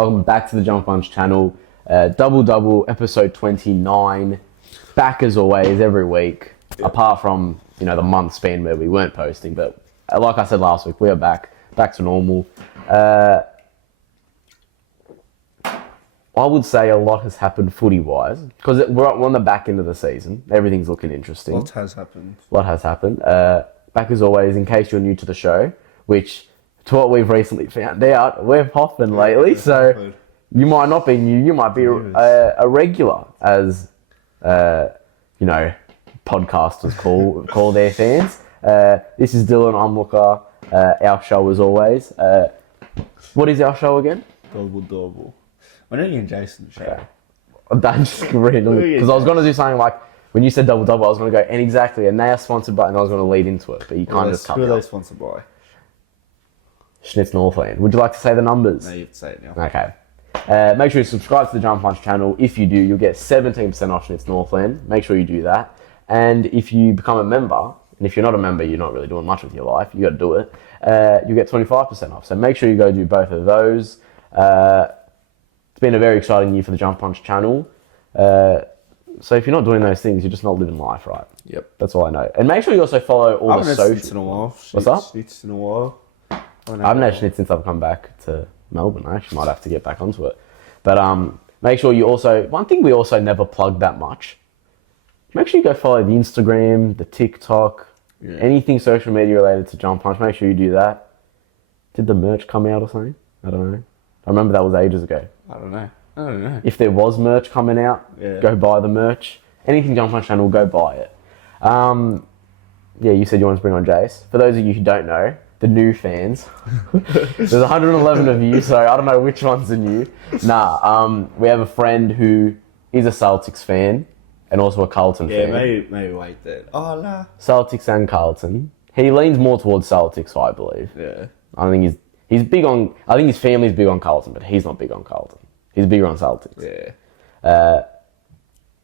Welcome back to the Jump Punch channel. Double episode 29. Back as always every week, apart from the month span where we weren't posting. But like I said last week, we are back to normal. I would say a lot has happened footy-wise because we're on the back end of the season. Everything's looking interesting. What has happened? Back as always, in case you're new to the show, which to what we've recently found out, we're popping lately. So you might not be new. You might be a regular, as podcasters call their fans. This is Dylan. I'm Looker. Our show as always. What is our show again? Double. Why don't you and Jason show? Okay. That's randomly because I was going to do something like when you said double, I was going to go and exactly, and they are sponsored by, and I was going to lead into it, but you kind of just cut me off. Who are they sponsored by? Schnitz Northland. Would you like to say the numbers? No, you have to say it now. Okay. Make sure you subscribe to the Jump Punch channel. If you do, you'll get 17% off Schnitz Northland. Make sure you do that. And if you become a member, and if you're not a member, you're not really doing much with your life, you got to do it, you get 25% off. So make sure you go do both of those. It's been a very exciting year for the Jump Punch channel. So if you're not doing those things, you're just not living life right. Yep. That's all I know. And make sure you also follow all the social... Schnitz in a while. What's up? Schnitz in a while. I haven't had Schnitz since I've come back to Melbourne. I actually might have to get back onto it. But make sure you also... One thing we also never plug that much. Make sure you go follow the Instagram, the TikTok, anything social media related to Jump Punch. Make sure you do that. Did the merch come out or something? I don't know. I remember that was ages ago. I don't know. If there was merch coming out, go buy the merch. Anything Jump Punch channel, go buy it. You said you wanted to bring on Jace. For those of you who don't know, the new fans, there's 111 of you, so I don't know which ones are new. We have a friend who is a Celtics fan and also a Carlton fan. Yeah, maybe wait there. Oh, nah. Celtics and Carlton. He leans more towards Celtics, I believe. Yeah. I think he's big on... I think his family's big on Carlton, but he's not big on Carlton. He's bigger on Celtics. Yeah.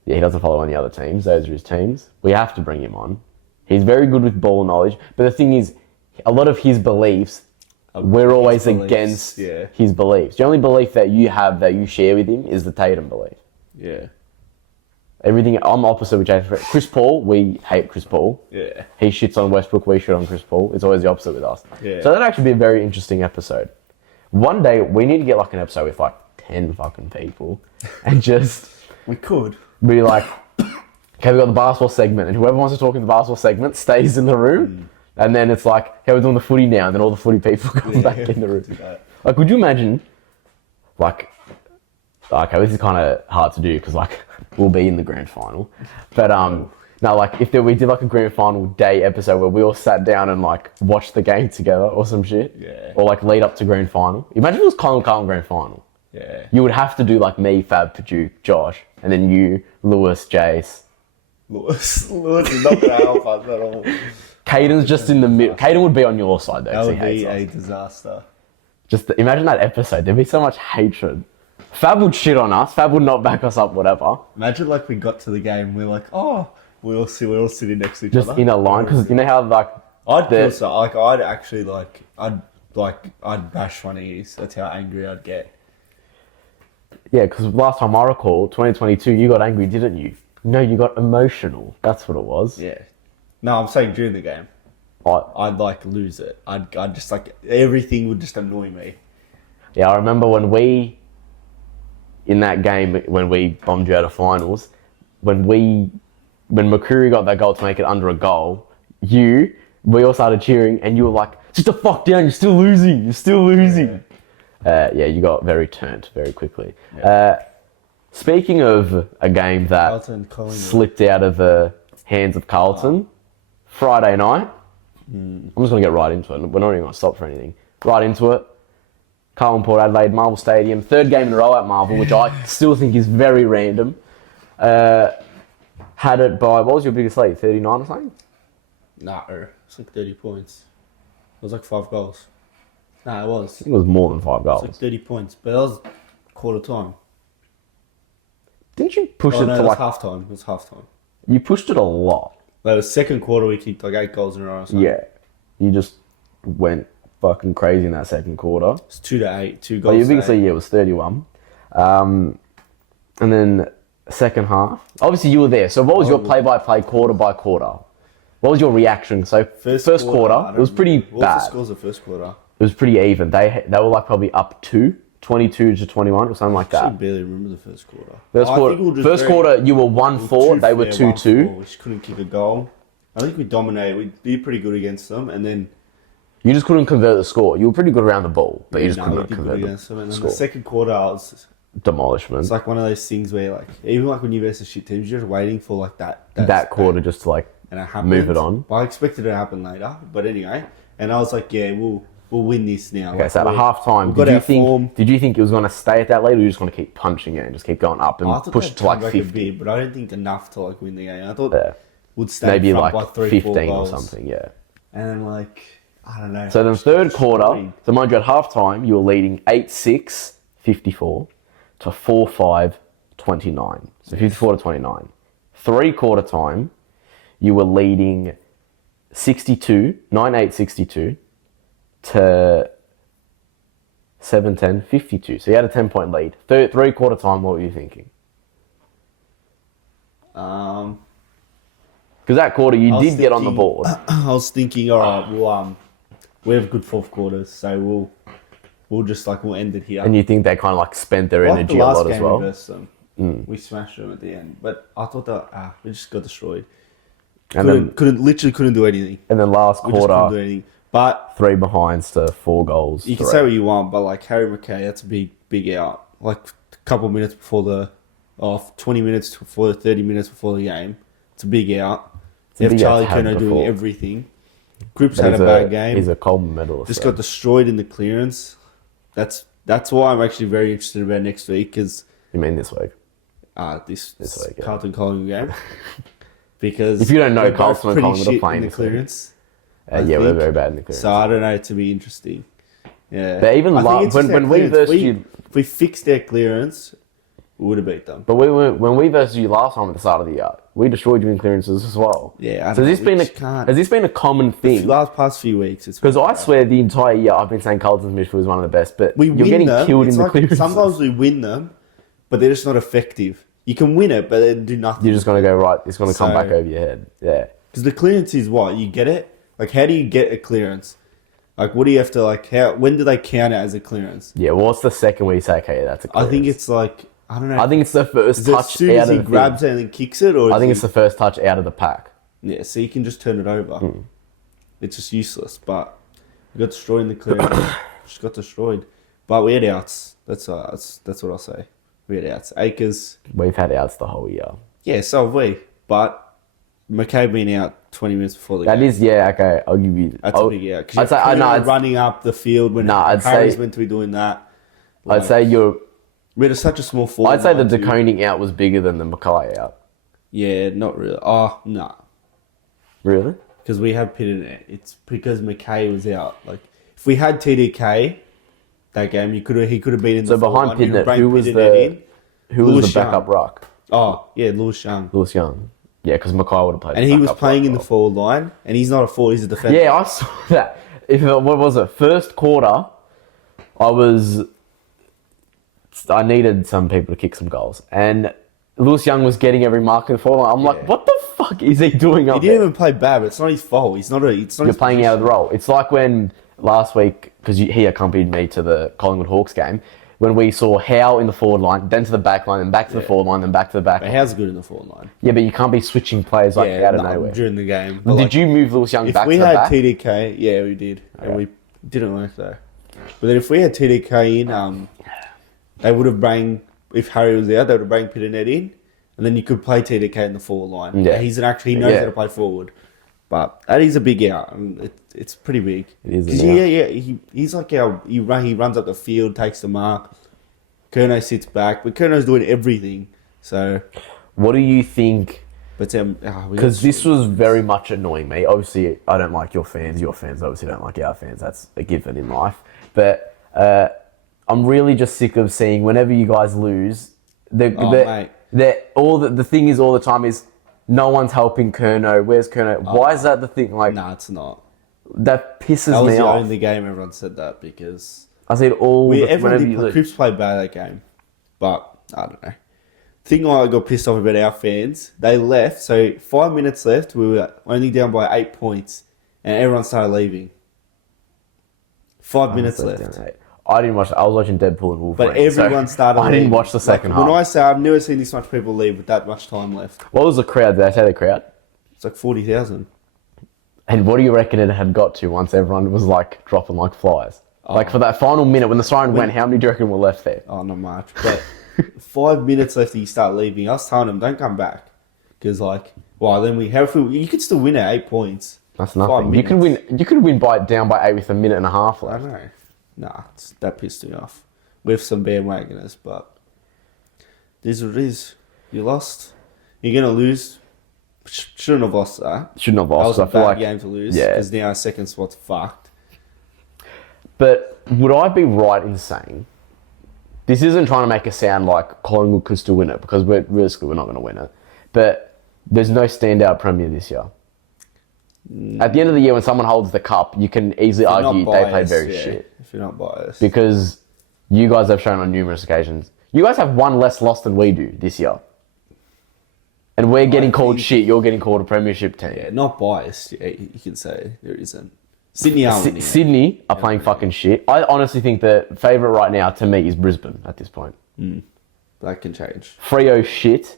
He doesn't follow any other teams. Those are his teams. We have to bring him on. He's very good with ball knowledge. But the thing is, a lot of his beliefs, we're always against his beliefs. The only belief that you have that you share with him is the Tatum belief. Yeah. Everything, I'm opposite with Jason. Chris Paul, we hate Chris Paul. Yeah. He shits on Westbrook, we shit on Chris Paul. It's always the opposite with us. Yeah. So that'd actually be a very interesting episode. One day, we need to get like an episode with like 10 fucking people and just... We could. Be like, okay, we got the basketball segment, and whoever wants to talk in the basketball segment stays in the room. And then it's like, okay, we're doing the footy now, and then all the footy people come back in the room. Like, would you imagine, like, okay, this is kind of hard to do because, like, we'll be in the grand final. But, if we did, like, a grand final day episode where we all sat down and, like, watched the game together or some shit. Yeah. Or, like, lead up to grand final. Imagine if it was Collingwood grand final. Yeah. You would have to do, like, me, Fab, Paduke, Josh, and then you, Lewis, Jace. Lewis is not going to help us at all. Caden's just in the middle. Caden would be on your side, though. That would be a disaster. Just imagine that episode. There'd be so much hatred. Fab would shit on us. Fab would not back us up, whatever. Imagine, like, we got to the game, we're like, oh, we're all sitting next to each just other. In a line, because you know how, like... I'd feel so, like, I'd actually, like, I'd bash one of you. That's how angry I'd get. Yeah, because last time I recall, 2022, you got angry, didn't you? No, you got emotional. That's what it was. Yeah. No, I'm saying during the game. I'd like lose it. I'd just like everything would just annoy me. Yeah, I remember when in that game when we bombed you out of finals, when McCreary got that goal to make it under a goal, we all started cheering and you were like, "Sit the fuck down! You're still losing. You're still losing." You got very turned very quickly. Yeah. Speaking of a game that slipped out of the hands of Carlton, Friday night, I'm just going to get right into it. We're not even going to stop for anything. Right into it. Carlton, Port Adelaide, Marvel Stadium. Third game in a row at Marvel, which I still think is very random. Had it by, what was your biggest lead, 39 or something? Nah, it's like 30 points. It was like 5 goals. Nah, it was. I think it was more than 5 goals. It's like 30 points, but that was quarter time. Didn't you push it to it like... half time. It was half time. You pushed it a lot. Like the second quarter, we kicked like 8 goals in a row or something. Yeah. You just went fucking crazy in that second quarter. It's 2-8, 2 Oh, goals. your biggest lead, yeah, was 31. And then second half. Obviously, you were there. So what was your play-by-play quarter by quarter? What was your reaction? So first quarter, it was pretty What bad. was the scores of first quarter? It was pretty even. They were like probably up 22 to 21 or something like I that. barely remember the first quarter. First quarter, you were 1-4. They were 2-2. We just couldn't kick a goal. I think we dominated. We did pretty good against them, and then You just couldn't convert the score. You were pretty good around the ball, but you just we couldn't did good convert against the them. And then score. the second quarter, it's Demolishment. like one of those things where, like, even like when you versus shit teams, you're just waiting for like that Quarter just to like and it happened. move it on. Well, I expected it to happen later, but anyway. And I was like, yeah, we'll win this now. Okay, Like, so at half time, got our form. did you think it was going to stay at that lead, or you just going to keep punching it and just keep going up and I thought push they'd to like come back 50? a bit, but I don't think enough to like win the game. I thought would stay Maybe front like by 3-4 15 goals. or something, yeah. And then like I don't know. So then third quarter, destroyed. so mind you, at half time, you were leading 8-6, 54 to 4-5, 29. So 54 to 29. 3/4 time, you were leading 9-8, 62 to 7-10, 52. So you had a 10-point lead. 3/4 time, what were you thinking? Because that quarter, you did get on the board. I was thinking, all right, we have good fourth quarters, so we'll end it here. And you think they kind of like spent their Like energy the a last lot as game well? versus them, we smashed them at the end, but I thought that we just got destroyed. And Couldn't do anything. then last We just couldn't do quarter, anything. But 3 behinds to 4 goals. you can 3. say what you want, but like Harry McKay, that's a big out. Like a couple minutes before 20 minutes before 30 minutes before the game, it's a big out. You have big Charlie out to have Curnow doing before. everything. Cripps But had a bad game. He's a Coleman medalist. Just so. got destroyed in the clearance. That's why I'm actually very interested about next week because You mean this week? this week, yeah. Carlton Collingwood game. Because If you don't know, we're both Carlton and pretty Collingwood are shit playing in the this week. clearance. Yeah, I we're think. very bad in the clearance. So I don't know. To be interesting. Yeah. But even I think it's just when our we clearance. versed you, if we fixed their clearance, we would have beat them. but when we versed you last time at the start of the year, we destroyed you in clearances as well. Yeah. So has this been a common thing? Past few weeks, it's Because I swear the entire year I've been saying Carlton's midfield is one of the best, but we you're win getting them. killed It's in the like clearances. sometimes we win them, but they're just not effective. You can win it, but they do nothing. You're just going to go right. It's going to come So- back over your head. Yeah. Because the clearance is what? You get it? Like, how do you get a clearance? Like, what do you have to, like, when do they count it as a clearance? Yeah. Well, what's the second where you say, okay, that's a I clearance? think it's like, I don't know. I think it's the first is it as touch soon out as of he the grabs thing. it and then kicks it? Or I think is it's the first touch out of the pack. Yeah, so you can just turn it over. It's just useless. But we got destroyed in the clearance. Just got destroyed. But we had outs. That's what I'll say. We had outs. Acres. We've had outs the whole year. Yeah, so have we. But McKay being out 20 minutes before the game. That is, yeah, okay. I'll give you. That's a big out. 'Cause I'd say, you're no, it's, running up the field when I'd Harry's say- meant to be doing that. I'd say you're. We had such a small forward. I'd say the line too. DeConing out was bigger than the Mackay out. Yeah, not really. Oh, no. Really? Because we have pitted it. It's because McKay was out. Like, if we had TDK that game, he could have been in the So behind forward line. Pitnet, You'd who was Pitnet in. who was Lewis the backup Young. ruck? Oh, yeah, Lewis Young. Lewis Young. Yeah, because Mackay would have played. And the he was backup playing ruck in the role. forward line, and he's not a forward, he's a defender. Yeah, I saw that. What was it? First quarter, I needed some people to kick some goals, and Lewis Young was getting every mark in the forward line. I'm like, what the fuck is he doing up He didn't there? even play bad, but it's not his fault. It's not You're his playing out of the role. It's like when last week, because he accompanied me to the Collingwood Hawks game, when we saw Howe in the forward line, then to the back line, then back to the forward line, then back to the back But line. How's good in the forward line? Yeah, but you can't be switching players like out of nowhere. During the game. Did you move Lewis Young If back to we the had back? TDK, yeah, we did. And we didn't work though. But then if we had TDK in, they would have bring, if Harry was out, they would have bring Pitnet in, and then you could play TDK in the forward line. Yeah. He knows how to play forward. But that is a big out. And it's pretty big. It is a 'Cause big out. he's like he runs up the field, takes the mark. Curnow sits back, but Curnow's doing everything. So, What do you think? but Because this was very much annoying me. Obviously, I don't like your fans. Your fans obviously don't like our fans. That's a given in life. But I'm really just sick of seeing whenever you guys lose, mate. the thing is all the time is no one's helping Curnow. Where's Curnow? Why is that the thing? Like, Nah, it's not. That pisses That was me the off. only game everyone said that because I said everyone whenever did you lose. Crips played bad that game, but I don't know. Thing I got pissed off about our fans, they left. So 5 minutes left, we were only down by 8 points, and everyone started leaving. 5 minutes left. I didn't watch. I was watching Deadpool and Wolverine. But everyone started I leaving. didn't watch the second half. When I say I've never seen this much people leave with that much time left. What was the crowd? Did I say the crowd? It's like 40,000. And what do you reckon it had got to once everyone was like dropping like flies? Like for that final minute when the siren went, how many do you reckon were left there? Oh, not much. But 5 minutes left and you start leaving. I was telling them, don't come back. Because then you could still win at 8 points. That's nothing. You could win. You could win down by 8 with a minute and a half I left. don't know. Nah, that pissed me off. With some bandwagoners, but this is what it is. You lost. You're going to lose. Shouldn't have lost that. Shouldn't have That lost. was a I feel bad like game to lose. yeah. Because now our second spot's fucked. But would I be right in saying this isn't trying to make it sound like Collingwood could still win it because realistically we're not going to win it. But there's no standout premier this year. At the end of the year, when someone holds the cup, you can easily argue they played very shit. If you're not biased. Because you guys have shown on numerous occasions. You guys have one less loss than we do this year. And we're getting called shit, you're getting called a premiership team. Yeah, not biased. Yeah, you can say there isn't. Sydney are winning. Sydney are playing fucking shit. I honestly think the favourite right now to me is Brisbane at this point. That can change. Freo shit.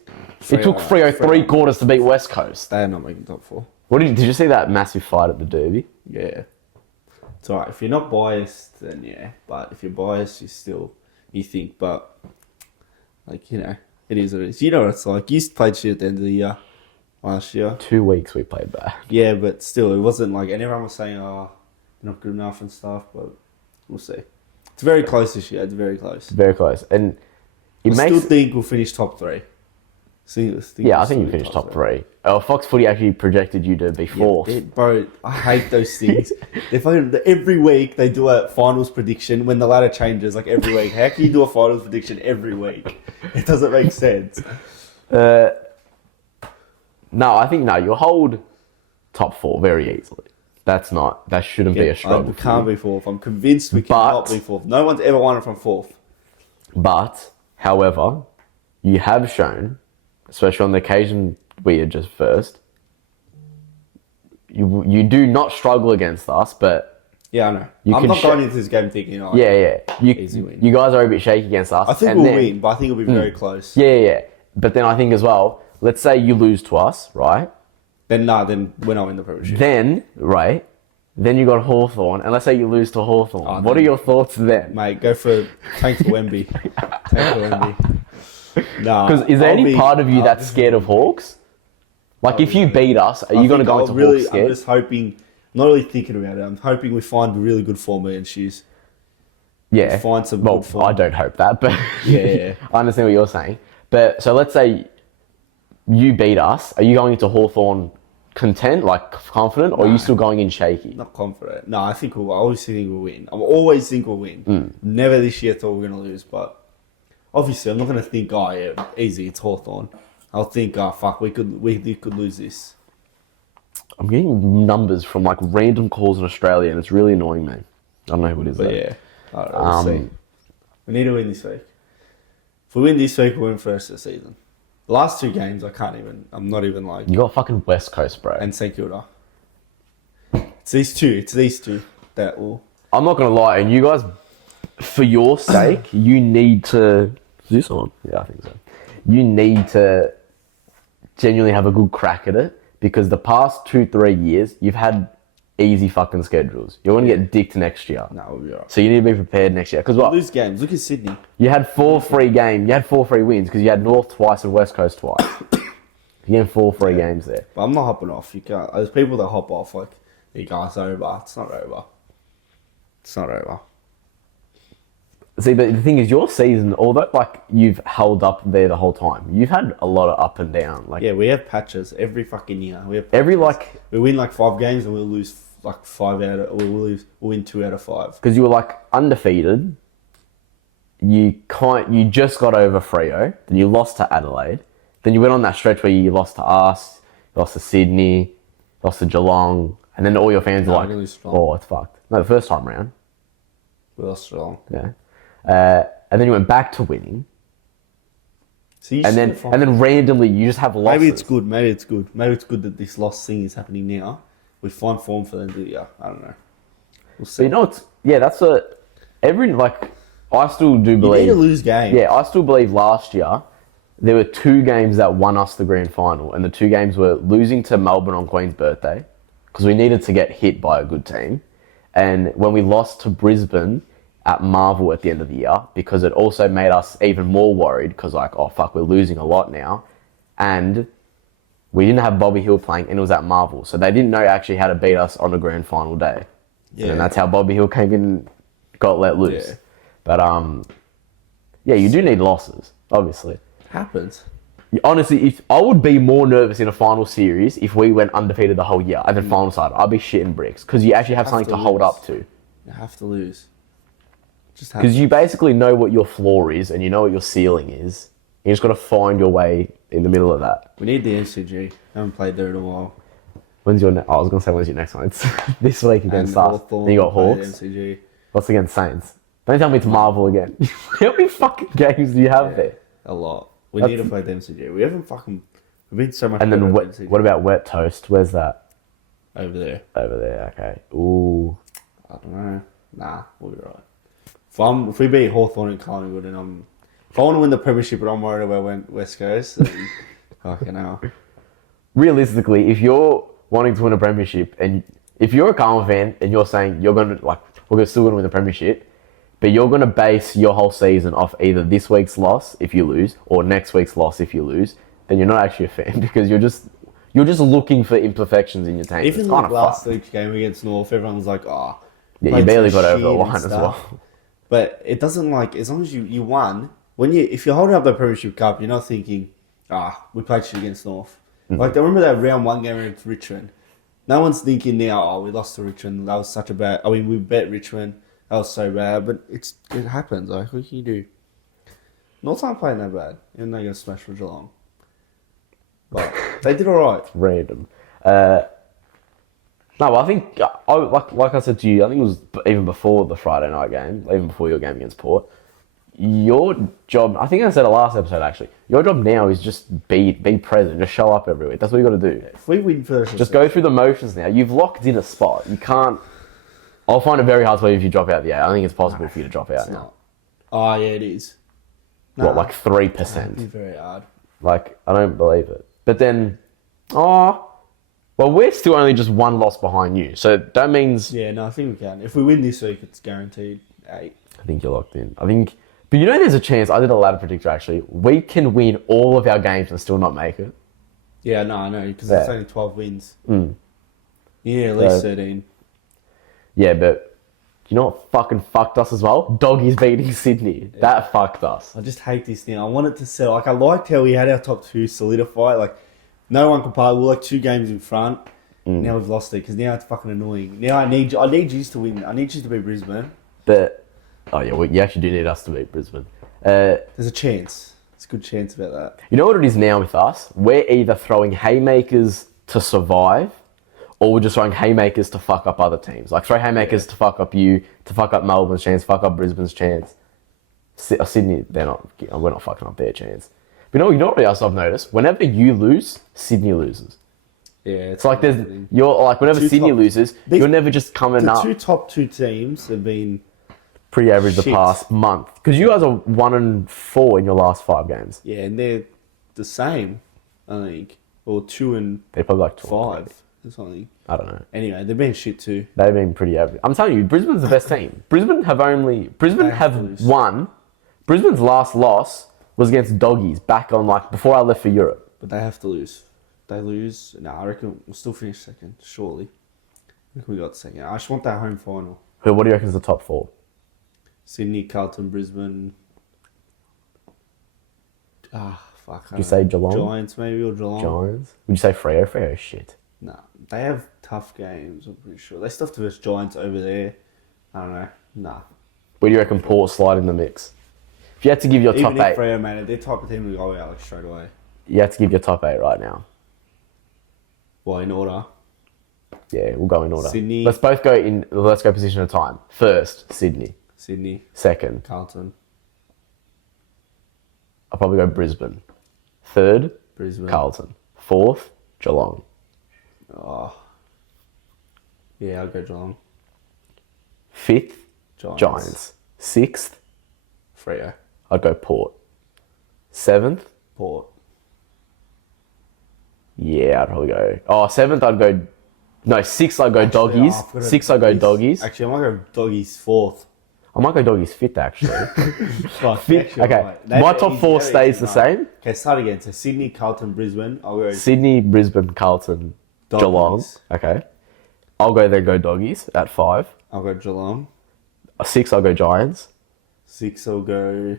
It took Freo 3 quarters to beat West Coast. They are not making top four. Did you see that massive fight at the Derby? Yeah. It's alright. If you're not biased, then yeah. But if you're biased, you think, but it is what it is. You know what it's like. You played shit at the end of the year. Last year. 2 weeks we played bad. Yeah, but still, it wasn't and everyone was saying, oh, they're not good enough and stuff, but we'll see. It's very close this year. It's very close. Very close. And I still think we'll finish top three. I think you finished top three. Fox Footy actually projected you to be fourth. Yeah, bro, I hate those things. Every week they do a finals prediction when the ladder changes, every week. How can you do a finals prediction every week? It doesn't make sense. I think you'll hold top four very easily. That shouldn't be a struggle. We can't be fourth. I'm convinced we cannot be fourth. No one's ever won it from fourth. But, however, you have shown, especially on the occasion we are just first, you do not struggle against us, but... Yeah, I know. I'm not going into this game thinking, easy win. You guys are a bit shaky against us. I think we'll win, but I think it'll be very close. Yeah. But then I think as well, let's say you lose to us, right? Then we're not in the premiership. Then you got Hawthorn, and let's say you lose to Hawthorn. What are your thoughts then? Mate, tank for Wemby. Tank for Wemby. Because is there any part of you that's scared of Hawks? If you beat us, are you going to go into Hawks scared? I'm just hoping, not really thinking about it, I'm hoping we find a really good form and shoes. Yeah. We find some good form. I don't hope that, but yeah. I understand what you're saying. But, so let's say you beat us, are you going into Hawthorn content, confident, or are you still going in shaky? Not confident. No, I obviously think we'll win. I always think we'll win. Never this year thought we're going to lose, but obviously I'm not going to think, easy, it's Hawthorn. I'll think, fuck, we could lose this. I'm getting numbers from random calls in Australia, and it's really annoying me. I don't know who it is. But yeah, I don't know. We'll see. We need to win this week. If we win this week, we'll win first of the season. The last two games, I'm not even You got fucking West Coast, bro. And St Kilda. It's these two that will... I'm not going to lie, and you guys, for your sake, you need to... Is this on? Yeah, I think so. You need to genuinely have a good crack at it, because the past 2-3 years, you've had easy fucking schedules. You're going to get dicked next year. No, we'll be alright. So you need to be prepared next year. Because we'll lose games. Look at Sydney. You had 4 free games. You had 4 free wins because you had North twice and West Coast twice. You had 4 free games there. But I'm not hopping off. You can't. There's people that hop off you guys over. It's not over. It's not over. See, but the thing is, your season, although you've held up there the whole time, you've had a lot of up and down. We have patches every fucking year. We have patches. We win 5 games and we'll lose 5 out of... We'll win 2 out of 5. Because you were undefeated. You just got over Freo. Then you lost to Adelaide. Then you went on that stretch where you lost to us, you lost to Sydney, lost to Geelong, And then all your fans are No, like, really strong. oh, it's fucked. No, the first time round. We lost strong. Yeah. And then you went back to winning. So you And then randomly you just have losses. maybe it's good. Maybe it's good. Maybe it's good that this loss thing is happening now. We find form for the end of the year. I don't know. We'll see. But you know what's... Yeah, that's a... I still do You believe... need to lose games. Yeah, I still believe last year there were 2 games that won us the grand final, and the 2 games were losing to Melbourne on Queen's birthday, because we needed to get hit by a good team, and when we lost to Brisbane at Marvel at the end of the year, because it also made us even more worried, because oh fuck, we're losing a lot now, and we didn't have Bobby Hill playing, and it was at Marvel, so they didn't know actually how to beat us on the grand final day. Yeah. And that's how Bobby Hill came in and got let loose. Yeah. But yeah, you do need losses, obviously. Happens. Honestly, if I would be more nervous in a final series if we went undefeated the whole year, and then final side, I'd be shitting bricks, because you actually have something to hold up to. You have to lose. Because you basically know what your floor is, and you know what your ceiling is. You just got to find your way in the middle of that. We need the MCG. I haven't played there in a while. When's your? I was gonna say when's your next one? It's this week against us. Then you got Hawks. MCG. What's against Saints? Don't tell me it's Marvel again. How many fucking games do you have there? A lot. We need to play the MCG. We haven't fucking... We've been so much... And then what about Wet Toast? Where's that? Over there. Over there, okay. Ooh. I don't know. Nah, we'll be right. If we beat Hawthorn and Collingwood, and if I want to win the premiership, but I'm worried about when West Coast, then fucking hell. Realistically, if you're wanting to win a premiership, and if you're a Carlton fan and you're saying you're going to we're still going to win the premiership, but you're going to base your whole season off either this week's loss if you lose or next week's loss if you lose, then you're not actually a fan, because you're just looking for imperfections in your team. Even like last week's game against North, everyone was like, oh. Yeah, you barely got over the line as well. But it doesn't as long as you won, if you're holding up the Premiership Cup, you're not thinking, we played shit against North. Mm-hmm. Like, I remember that round 1 game against Richmond. No one's thinking now, we lost to Richmond. That was such a bad... I mean, we bet Richmond. That was so bad. But it happens. Like, what can you do? North aren't playing that bad. Even though they're going to smash for Geelong. But they did all right. Random. No, I think, like I said to you, I think it was even before the Friday night game, even before your game against Port, your job, I think I said it last episode actually, your job now is just be present, just show up every week. That's what you got to do. If we win first, just go through the motions now. You've locked in a spot. You can't, I'll find it very hard for you if you drop out the 8. I think it's possible for you to drop out now. Not. Oh, yeah, it is. What, like 3%? It's very hard. Like, I don't believe it. But then, well, we're still only just 1 loss behind you. So that means... Yeah, no, I think we can. If we win this week, it's guaranteed 8. I think you're locked in. But you know there's a chance, I did a ladder predictor actually, we can win all of our games and still not make it. Yeah, no, I know, because it's only 12 wins. Mm. Yeah, at least 13. Yeah, but you know what fucking fucked us as well? Doggies beating Sydney. Yeah. That fucked us. I just hate this now. I want it to sell. Like, I liked how we had our top 2 solidify. Like, no one could play. We're like 2 games in front. Now we've lost it, because now it's fucking annoying. Now I need you to win. I need you to beat Brisbane. But, oh yeah, you actually do need us to beat Brisbane. There's a chance. It's a good chance about that. You know what it is now with us? We're either throwing haymakers to survive, or we're just throwing haymakers to fuck up other teams. Like, throw haymakers to fuck up you, to fuck up Melbourne's chance, fuck up Brisbane's chance. Sydney, we're not fucking up their chance. But you know what else I've noticed? Whenever you lose, Sydney loses. Yeah, it's like whenever Sydney loses, you're never just coming up. The top two teams have been pretty average the past month, because you guys are 1-4 in your last 5 games. Yeah, and they're the same, I think, or 2 and they're probably like 5 or something. I don't know. Anyway, they've been shit too. They've been pretty average. I'm telling you, Brisbane's the best team. Brisbane's won. Brisbane's last loss was against Doggies back on before I left for Europe. But they have to lose. They lose. No, I reckon we'll still finish second, surely. I reckon we got second. I just want that home final. What do you reckon is the top 4? Sydney, Carlton, Brisbane. Fuck. Would you say Geelong? Giants, maybe, or Geelong. Giants? Would you say Freo? Freo's shit. Nah, they have tough games, I'm pretty sure. They still have to versus Giants over there. I don't know. Nah. Where do you reckon Port slide in the mix? If you had to give your top 8... Even if Freo, man, they're type of team to go out straight away. You have to give your top 8 right now. Well, in order? Yeah, we'll go in order. Sydney. Let's both go in. Let's go position at a time. First, Sydney. Sydney. Second, Carlton. I'll probably go Brisbane. Third, Brisbane. Carlton. Fourth, Geelong. Oh. Yeah, I'll go Geelong. Fifth, Giants. Giants. Sixth, Freo. I'd go Port. Seventh, Port. yeah, I'd probably go. Oh, seventh, I'd go. No, sixth, I'd go Doggies. I forgot Sixth, I'd go Doggies. Actually, I might go Doggies fourth. I might go Doggies fifth, actually. Fuck, Fifth, actually, okay, right. my They're top easy, four they're stays easy, the no. same. Okay, start again. So Sydney, Carlton, Brisbane. I'll go Sydney, Brisbane, Carlton, Doggies. Geelong. Okay. I'll go Doggies at 5. I'll go Geelong. 6, I'll go Giants. 6, I'll go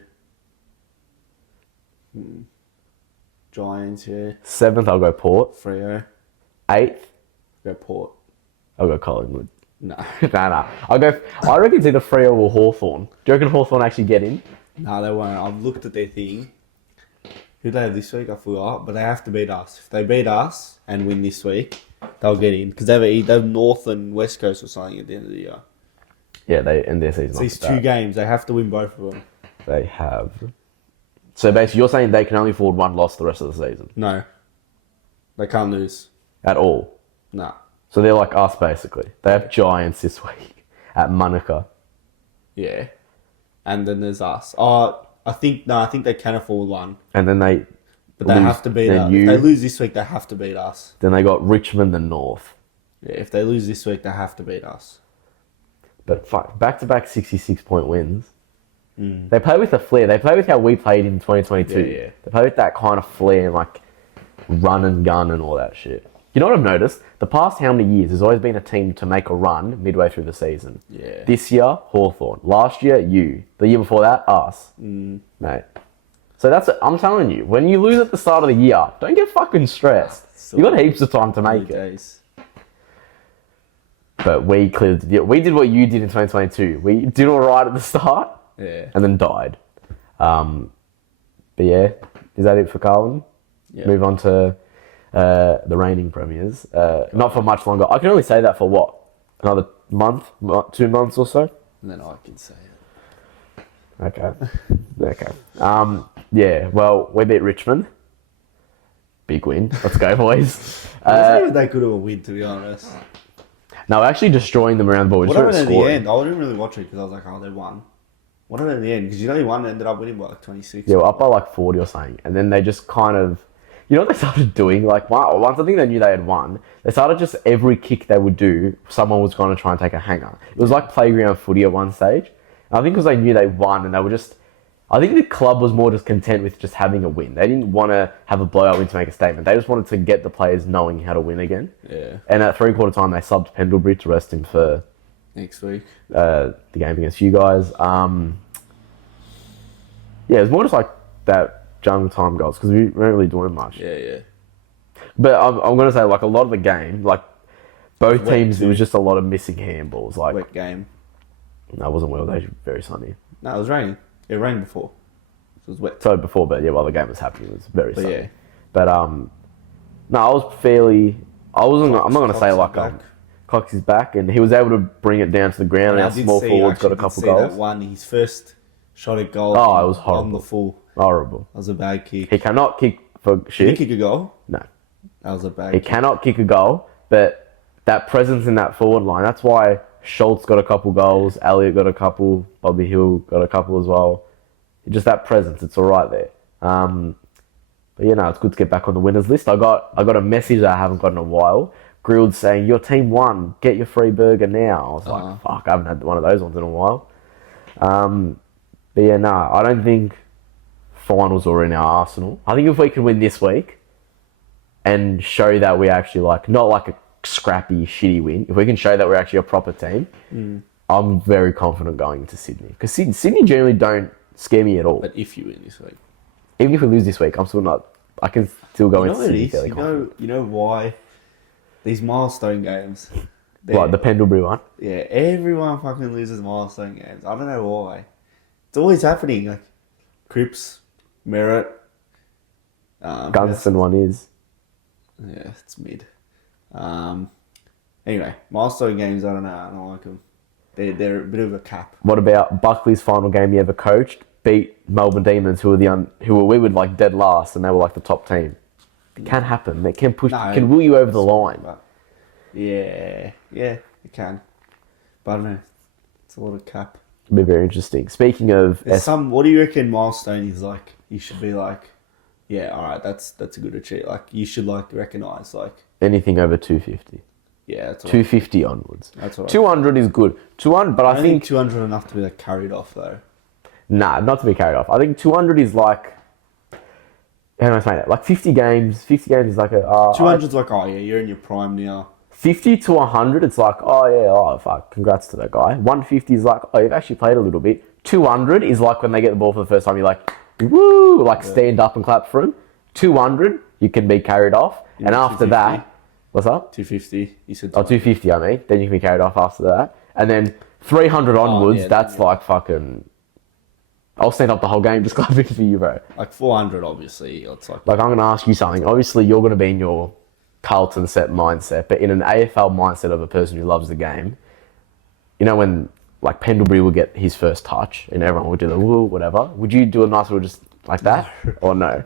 Giants, yeah. 7th, I'll go Port. Freo. 8th, Go Port. I'll go Collingwood. No. Nah. I reckon it's either Freo or Hawthorn. Do you reckon Hawthorn actually get in? No, they won't. I've looked at their thing. Who they have this week? I forgot. But they have to beat us. If they beat us and win this week, they'll get in. Because they have North and West Coast or something at the end of the year. Yeah, they end their season. So these 2 games, they have to win both of them. They have. So basically, you're saying they can only afford one loss the rest of the season? No. They can't lose. At all? No. So they're like us, basically. They have Giants this week at Monaco. Yeah. And then there's us. I think they can afford one. And then they... But they have to beat us. If they lose this week, they have to beat us. Then they got Richmond and North. Yeah, if they lose this week, they have to beat us. But fuck, back-to-back 66-point wins. They play with a flair. They play with how we played in 2022. Yeah. They play with that kind of flair and like run and gun and all that shit. You know what I've noticed? The past how many years, there's always been a team to make a run midway through the season. Yeah. This year, Hawthorn. Last year, you. The year before that, us. Mate. So I'm telling you, when you lose at the start of the year, don't get fucking stressed. You got heaps of time to make it. Days. But we did what you did in 2022. We did all right at the start. Yeah. And then died. But yeah, is that it for Carlton? Yeah. Move on to the reigning premiers. Not for much longer. I can only say that for what? Another month? 2 months or so? And then I can say it. Okay. Yeah, well, we beat Richmond. Big win. Let's go, boys. I wasn't even that good of a win, to be honest. No, we're actually destroying them around the ball. What happened at the end? I didn't really watch it because I was like, oh, they won. What happened at the end? Because you know, one ended up winning by like 26. Yeah, we're up by like 40 or something. And then they just kind of... You know what they started doing? Like, once I think they knew they had won, they started just every kick they would do, someone was going to try and take a hanger. It was like playground footy at one stage. And I think because they knew they won and they were just... I think the club was more just content with just having a win. They didn't want to have a blowout win to make a statement. They just wanted to get the players knowing how to win again. Yeah. And at 3/4 time, they subbed Pendlebury to rest him for Next week. the game against you guys. Yeah, it's more just like that jungle time goals because we weren't really doing much. Yeah. But I'm going to say, like, a lot of the game, like, both Wet teams, too. it was just a lot of missing handballs. Like, Wet game. no, it wasn't well. They were very sunny. No, it was raining. It rained before. So it was wet. So before, but yeah, while the game was happening, it was very But sunny. yeah. But, no, I was fairly... I'm not going to say, like, back. Cox is back, and he was able to bring it down to the ground, and our small forwards got a couple goals. That one, his first shot at goal. Oh, it was On horrible. the full. Horrible. That was a bad kick. He cannot kick for Did he shit. kick a goal? No. That was a bad He kick. cannot kick a goal, but that presence in that forward line, that's why Schultz got a couple goals, Elliott got a couple, Bobby Hill got a couple as well. Just that presence, it's all right there. But yeah, no, it's good to get back on the winners list. I got a message that I haven't got in a while. Grilled saying, your team won, get your free burger now. I was like, fuck, I haven't had one of those ones in a while. But yeah, no, I don't think finals are in our arsenal. I think if we can win this week and show that we actually not like a scrappy, shitty win, if we can show that we're actually a proper team, I'm very confident going into Sydney. Because Sydney generally don't scare me at all. But if you win this week. Even if we lose this week, I'm still not... I can still go You know into what it Sydney is? fairly confident. You know why? These milestone games. Like the Pendlebury one? Yeah, everyone fucking loses milestone games. I don't know why. It's always happening. Like Cripps, Merritt. Gunston one is. Yeah, it's mid. Anyway, milestone games, I don't know. I don't like them. They're a bit of a cap. What about Buckley's final game he ever coached? Beat Melbourne Demons, who were we would like dead last, and they were like the top team. It can happen. They can push. No, can will you over the line? But yeah, it can. But I don't know. It's a lot of cap. It'd be very interesting. Speaking of, What do you reckon milestone is like? You should be like, yeah, all right, that's a good achievement. Like you should like recognize like anything over 250. Yeah, that's what 250 onwards. That's what 200 is good. 200, but I think 200 enough to be like carried off though. Nah, not to be carried off. I think 200 is like, how do I say that? Like 50 games. 50 games is like a 200's like, oh yeah, you're in your prime now. 50 to 100, it's like, oh yeah, oh fuck, congrats to that guy. 150 is like, oh, you've actually played a little bit. 200 is like when they get the ball for the first time, you're like, woo, like stand up and clap for him. 200, you can be carried off. Yeah, and after 250. that, what's up? 250, you said. 250, I mean. Then you can be carried off after that. And then 300 onwards, that's like fucking, I'll stand up the whole game just clapping for you, bro. Like 400, obviously, it's like. Like, I'm going to ask you something. Obviously, you're going to be in your Carlton set mindset, but in an AFL mindset of a person who loves the game, you know when like Pendlebury will get his first touch and everyone would do the woo, whatever, would you do a nice little just like that? Or no?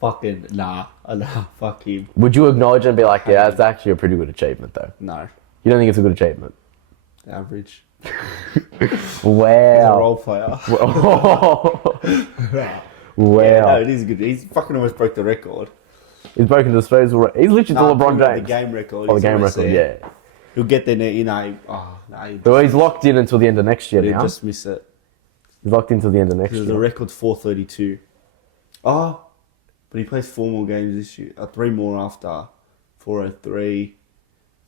Fucking, nah, fuck him. Would you acknowledge it and be like, yeah, that's actually a pretty good achievement though? No. You don't think it's a good achievement? Average. Wow. He's a role player. Wow. Yeah, no, it is good. He's fucking almost broke the record. He's broken the disposal. He's literally the LeBron James. The game record. Oh, the game record, there. yeah. He'll get there, you know. Oh, no. Well, he's locked in until the end of next year He'll now. just miss it. He's locked into the end of next Because year. the record's 432. Oh, but he plays 4 more games this year. 3 more after. 403.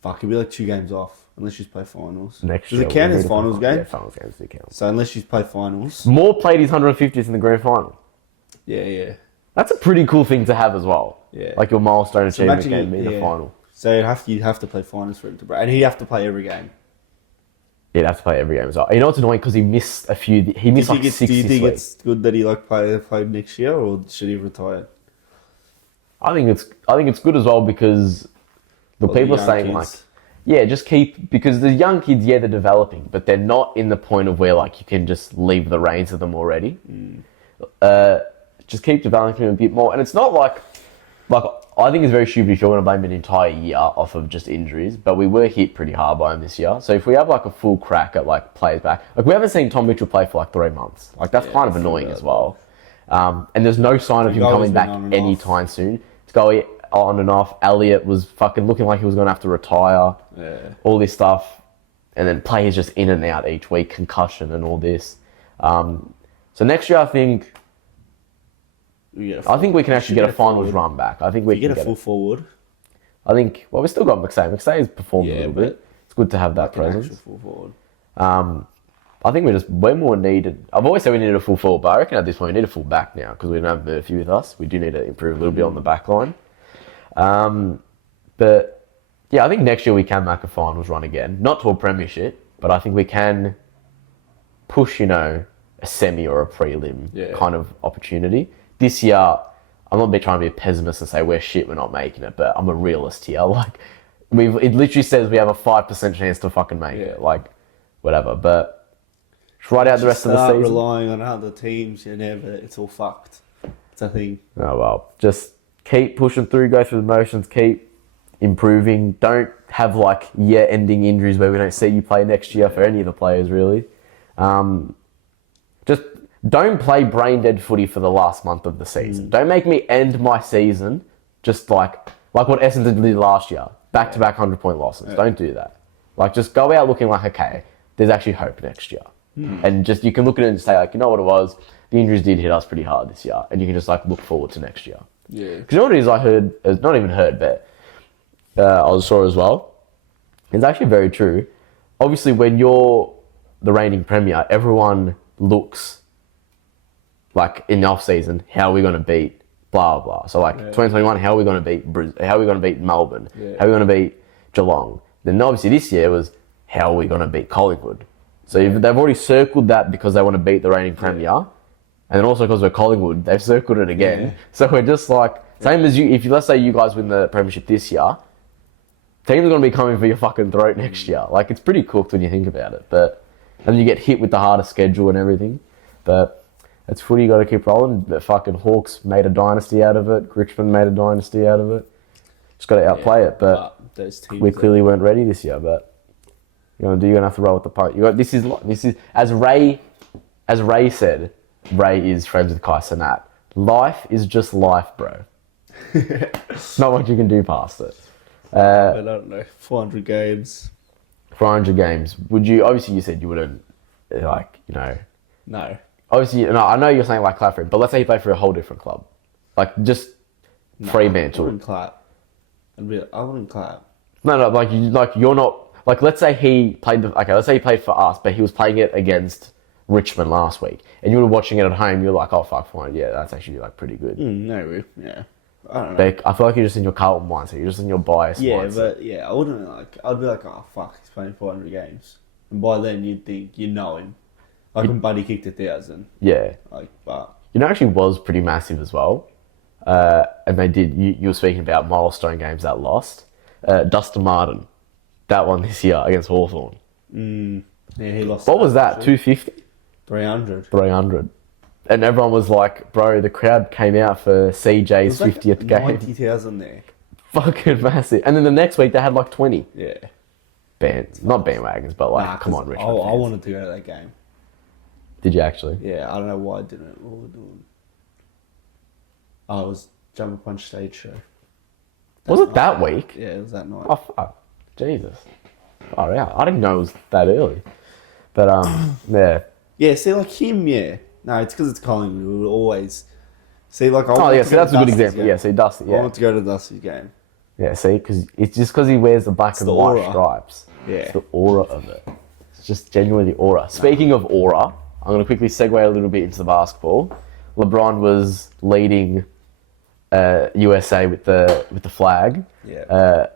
Fuck, he'll be like 2 games off. Unless you play finals. Next Does year. it count as finals game? Yeah, finals games do count. So unless you play finals. Moore played his 150th in the grand final. Yeah. That's a pretty cool thing to have as well. Yeah. Like your milestone So achievement imagine game in the final. So you'd have to play finals for him to break. And he'd have to play every game. He'd have to play every game as well. You know what's annoying? Because he missed a few. He missed like 6 Do you this think week. it's good that he like played next year, or should he retire? I think it's good as well because the Well, people the are young saying like, kids. yeah, just keep, because the young kids, yeah, they're developing, but they're not in the point of where like you can just leave the reins to them already. Just keep developing them a bit more, and it's not like I think it's very stupid if you're going to blame an entire year off of just injuries, but we were hit pretty hard by him this year. So if we have like a full crack at like players back, like we haven't seen Tom Mitchell play for like 3 months. Like that's kind of annoying as well. And there's no sign of him coming back anytime soon. It's going on and off. Elliott was fucking looking like he was going to have to retire. Yeah. All this stuff. And then players just in and out each week, concussion and all this. So next year, I think we can actually get a finals run back. I think we can get a full forward. I think, well, we've still got McStay. McStay's performed a little but bit. It's good to have that Like an presence. actual full forward. I think we're more needed. I've always said we needed a full forward, but I reckon at this point we need a full back now because we don't have Murphy with us. We do need to improve a little bit on the back line. But yeah, I think next year we can make a finals run again. Not to a premiership, but I think we can push, a semi or a prelim kind of opportunity. This year, I'm not trying to be a pessimist and say we're shit, we're not making it, but I'm a realist here. Like, it literally says we have a 5% chance to fucking make it. Like, whatever. But just write out the rest of the season. Relying on other teams, it's all fucked. It's a thing. Oh, well. Just keep pushing through, go through the motions, keep improving. Don't have, like, year-ending injuries where we don't see you play next year for any of the players, really. Just don't play brain-dead footy for the last month of the season. Don't make me end my season just like what Essendon did last year. Back-to-back 100-point losses. Don't do that. Like, just go out looking like, okay, there's actually hope next year. And just, you can look at it and say, like, you know what it was? The injuries did hit us pretty hard this year. And you can just, like, look forward to next year. Yeah. Because you know what it is I heard, not even heard, but I saw as well. It's actually very true. Obviously, when you're the reigning premier, everyone looks like in the off season, how are we going to beat blah blah. So like 2021, how are we going to beat how are we going to beat Melbourne? How are we going to beat Geelong? Then obviously this year was how are we going to beat Collingwood? So they've already circled that because they want to beat the reigning premier, and then also because we're Collingwood, they've circled it again. So we're just like same as you. If let's say you guys win the premiership this year, teams are going to be coming for your fucking throat next year. Like, it's pretty cooked when you think about it. But and you get hit with the hardest schedule and everything. But it's footy, you got to keep rolling. The fucking Hawks made a dynasty out of it. Richmond made a dynasty out of it. Just got to outplay it. But those teams we clearly weren't ready this year. But you're gonna have to roll with the punch. This is as Ray said. Ray is friends with Kai Cenat. Life is just life, bro. Not much you can do past it. I don't know. 400 games. 400 games. Would you? Obviously, you said you wouldn't. Like, you know. No. Obviously, no. I know you're saying like clap for him, but let's say he played for a whole different club, like just Fremantle. I wouldn't clap. I wouldn't clap. No. Like you're not. Like, let's say he played. Let's say he played for us, but he was playing it against Richmond last week, and you were watching it at home. You're like, oh fuck, fine, yeah, that's actually like pretty good. No, yeah. I don't know. Like, I feel like you're just in your Carlton mindset. You're just in your bias mindset. But yeah, I wouldn't like. I'd be like, oh fuck, he's playing 400 games, and by then you'd think you know him. Like when Buddy kicked 1,000. Yeah. Like, but Actually was pretty massive as well. And they did. You were speaking about milestone games that lost. Dustin Martin, that one this year against Hawthorn. Yeah, he lost. What was that? 250. 300. 300. And everyone was like, bro, the crowd came out for CJ's 50th game. 90,000 there. Fucking massive. And then the next week they had like 20. Yeah. Not bandwagons, but like, come on, Richmond. I wanted to go to that game. Did you actually? Yeah, I don't know why I didn't. What were we doing? Oh, it was Jumper Punch stage show. Was it that week? Yeah, it was that night. Oh, fuck. Jesus. Oh, yeah. I didn't know it was that early. But, yeah. Yeah, see, like him, yeah. No, it's because it's Collingwood. We would always... See, like... Oh, yeah, so that's a good example. Game. Yeah, see, Dusty, yeah. I want to go to Dusty's game. Yeah, see, because it's just because he wears the black and white stripes. Yeah. It's the aura of it. It's just genuinely the aura. Speaking of aura, I'm going to quickly segue a little bit into the basketball. LeBron was leading USA with the flag. Yeah.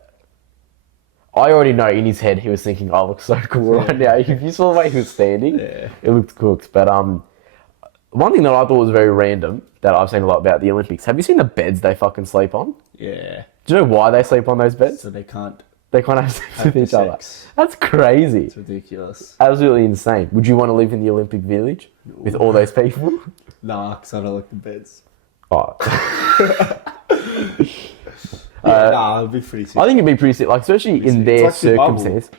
I already know in his head he was thinking, "I look so cool right now." If you saw the way he was standing, it looked cooked. But one thing that I thought was very random that I've seen a lot about the Olympics. Have you seen the beds they fucking sleep on? Yeah. Do you know why they sleep on those beds? So they can't have sex with each other. That's crazy. It's ridiculous. Absolutely insane. Would you want to live in the Olympic Village with all those people? Nah, because I don't like the beds. Oh. Nah, it'd be pretty sick. I think it'd be pretty sick. Like, especially in their circumstance.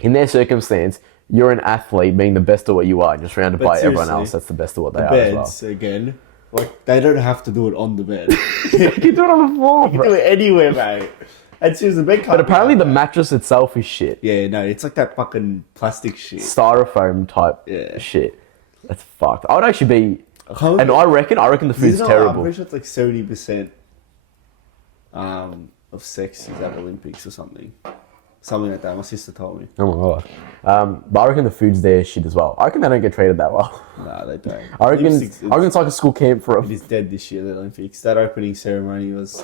In their circumstance, you're an athlete being the best of what you are, and you're surrounded by everyone else that's the best of what they are as well. Beds, again, like, they don't have to do it on the bed. You can do it on the floor, You can do it anywhere, mate. And seriously, the bed can't. But apparently the mattress itself is shit. Yeah, no, it's like that fucking plastic shit. Styrofoam type shit. That's fucked. I would actually be... And I reckon the food's terrible. I'm pretty sure it's like 70% of sex is at Olympics or something. Something like that. My sister told me. Oh my god. But I reckon the food's there shit as well. I reckon they don't get treated that well. Nah, they don't. I reckon it's like a school camp for It is dead this year, the Olympics. That opening ceremony was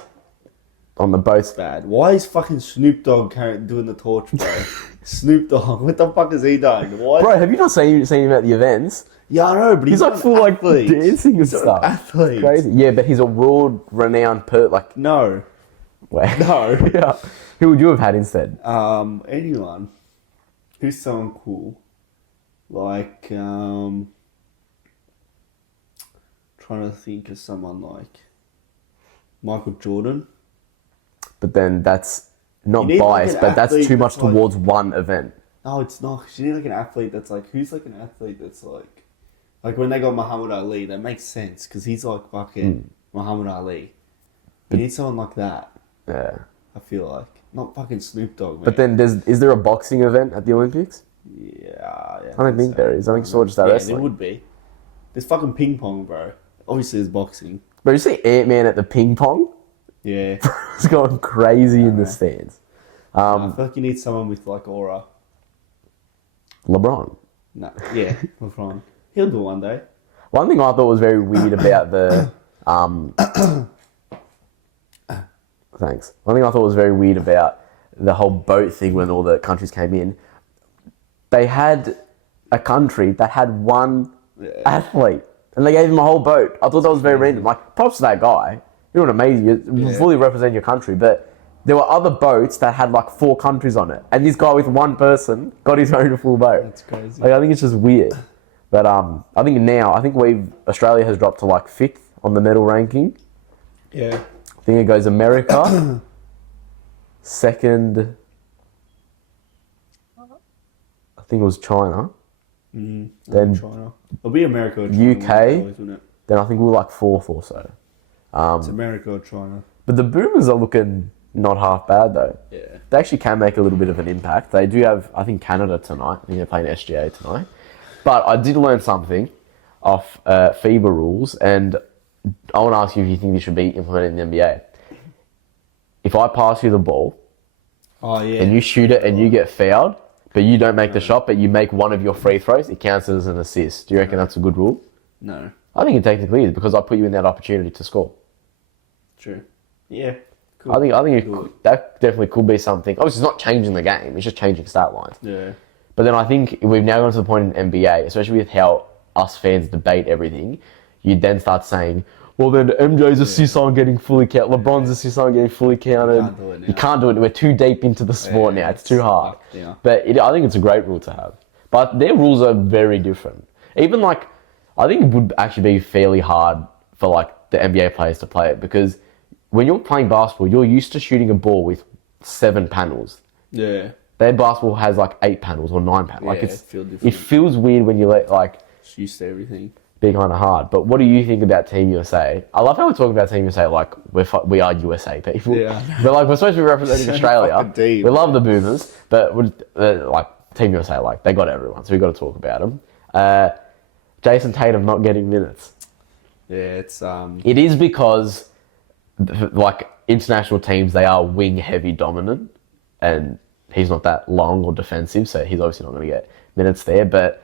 on the boats. bad. Why is fucking Snoop Dogg doing the torch, bro? Snoop Dogg, what the fuck has he done? Why? Bro, have you not seen him at the events? Yeah, I know, but He's like full like dancing and He's stuff. An athlete. It's crazy. Yeah, but he's a world-renowned No. Wait. No. Yeah. Who would you have had instead? Anyone. Who's someone cool? Like, trying to think of someone like Michael Jordan. But then that's not You need, like, biased, an but that's athlete too much that's like- towards one event. No, it's not. 'Cause you need like an athlete that's like, who's like an athlete that's like when they got Muhammad Ali, that makes sense because he's like fucking Muhammad Ali. You need someone like that. Yeah. I feel like not fucking Snoop Dogg. Man. But then is there a boxing event at the Olympics? Yeah. I don't think there is. I think it's all just that wrestling. There would be. There's fucking ping pong, bro. Obviously, there's boxing. But you see Ant-Man at the ping pong? Yeah. It's going crazy in the stands. I feel like you need someone with like aura. LeBron. No. Yeah, LeBron. He'll do it one day. One thing I thought was very weird about the thanks. One thing I thought was very weird about the whole boat thing when all the countries came in, they had a country that had one athlete and they gave him a whole boat. I thought that was very random. Like, props to that guy. You're doing amazing. You fully represent your country, but there were other boats that had like 4 countries on it, and this guy with one person got his own full boat. That's crazy. Like, I think it's just weird. But I think Australia has dropped to like 5th on the medal ranking. Yeah. I think it goes America, second. I think it was China. Then China. It'll be America or China. UK. Always, wouldn't it? Then I think we were like 4th or so. It's America or China. But the Boomers are looking not half bad though. Yeah. They actually can make a little bit of an impact. They do have, I think, Canada tonight. I think they're playing SGA tonight. But I did learn something off FIBA rules, and I want to ask you if you think this should be implemented in the NBA. If I pass you the ball, and you shoot it and you get fouled, but you don't make the shot, but you make one of your free throws, it counts as an assist. Do you reckon that's a good rule? No. I think it technically is, because I put you in that opportunity to score. True. Yeah. Cool. I think that definitely could be something. Obviously, it's not changing the game; it's just changing stat lines. Yeah. But then I think we've now gone to the point in NBA, especially with how us fans debate everything. You then start saying, "Well, then MJ's assists aren't getting fully counted. LeBron's assists aren't getting fully counted." You can't do it. We're too deep into the sport now. It's too hard. Yeah. But I think it's a great rule to have. But their rules are very different. Even like, I think it would actually be fairly hard for like the NBA players to play it, because when you're playing basketball, you're used to shooting a ball with 7 panels. Yeah. Their basketball has like 8 panels or 9 panels. Like it feels weird when you let like just used to everything. Be kind of hard. But what do you think about Team USA? I love how we talk about Team USA like we are USA people. Yeah. But like we're supposed to be representing Australia. Fucking deep. We love the Boomers, but like Team USA, like they got everyone, so we got to talk about them. Jason Tatum not getting minutes. Yeah, it's It is because like international teams, they are wing heavy dominant, and he's not that long or defensive, so he's obviously not going to get minutes there. But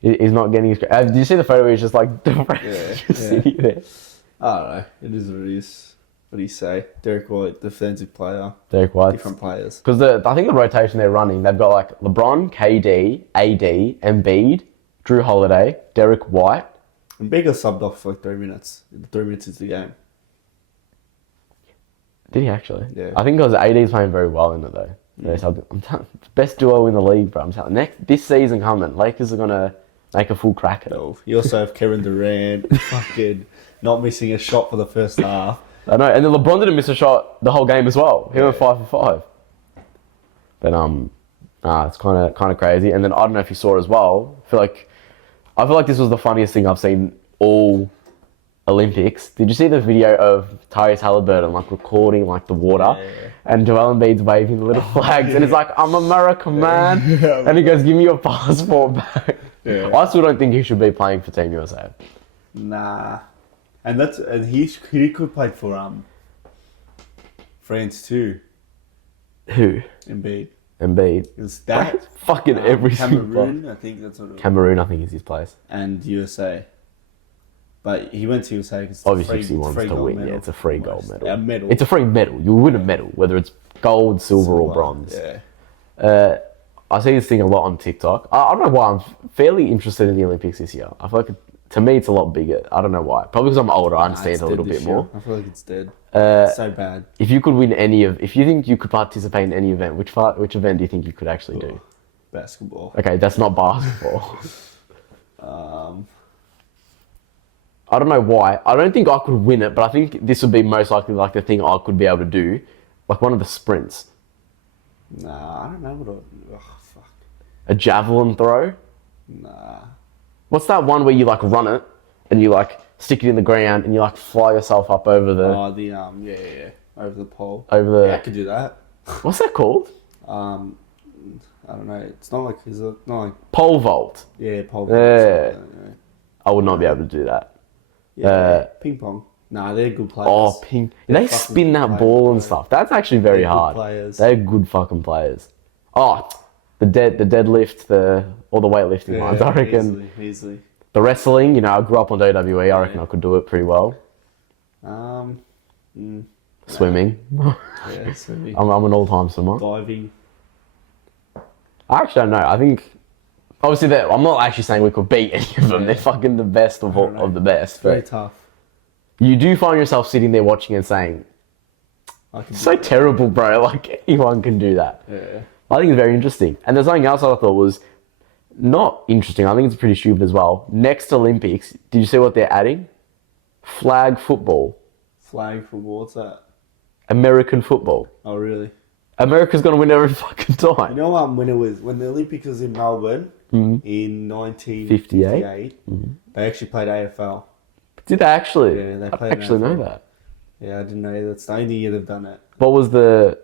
he's not getting his. Did you see the photo where he's just like sitting there? I don't know. It is what it is. What do you say? Derek White, defensive player. Derek White. Different players. Because I think the rotation they're running, they've got like LeBron, KD, AD, Embiid, Drew Holiday, Derek White. And Big got subbed off for like 3 minutes. 3 minutes into the game. Did he actually? Yeah. I think because AD's playing very well in it though. I'm telling best duo in the league, bro. I'm telling this season coming, Lakers are gonna make a full crack at it. Oh, you also have Kevin Durant, fucking not missing a shot for the first half. I know, and then LeBron didn't miss a shot the whole game as well. He went 5 for 5. But it's kind of crazy. And then I don't know if you saw as well. I feel like this was the funniest thing I've seen all Olympics. Did you see the video of Tyrese Halliburton like recording like the water, and Joel Embiid's waving the little flags, and it's like, "I'm American, man," and he goes, "Give me your passport back." I still don't think he should be playing for Team USA. Nah, and he could play for France too. Who? Embiid. Is that fucking every Cameroon? I think that's what it was. Cameroon, I think, is his place. And USA. But he went to USA because obviously he wants to win. Yeah, it's a free gold medal. A medal. It's a free medal. You win a medal, whether it's gold, silver, or bronze. Yeah. I see this thing a lot on TikTok. I don't know why. I'm fairly interested in the Olympics this year. I feel like to me it's a lot bigger. I don't know why. Probably because I'm older. I understand a little bit more. I feel like it's dead. It's so bad. If you could win if you think you could participate in any event, which event do you think you could actually do? Basketball. Okay, that's not basketball. I don't know why. I don't think I could win it, but I think this would be most likely like the thing I could be able to do, like one of the sprints. Nah, I don't know fuck. A javelin throw? Nah. What's that one where you like run it and you like stick it in the ground and you like fly yourself up over the... Oh, over the pole. Yeah, I could do that. What's that called? I don't know. It's not like... Is it not like... Pole vault. Yeah, pole vault. Yeah. I would not be able to do that. Yeah, ping pong. Nah, they're good players. Oh, they spin that ball and stuff. That's actually very hard. Players. They're good fucking players. Oh, the deadlift, all the weightlifting ones. I reckon. Easily. The wrestling, I grew up on WWE. I reckon I could do it pretty well. Swimming. Yeah, swimming. I'm an all-time swimmer. Diving. I actually don't know. I think. Obviously, I'm not actually saying we could beat any of them. They're fucking the best of the best. Very tough. You do find yourself sitting there watching and saying, I can So terrible, bro. Like, anyone can do that. Yeah. I think it's very interesting. And there's something else I thought was not interesting. I think it's pretty stupid as well. Next Olympics, did you see what they're adding? Flag football. Flag football, what's that? American football. Oh, really? America's going to win every fucking You time. know when the Olympics was in Melbourne in 1958, they actually played AFL. Did they actually? Yeah, they I played actually know AFL. that. Yeah, I didn't know either. It's the only year they've done it. What was the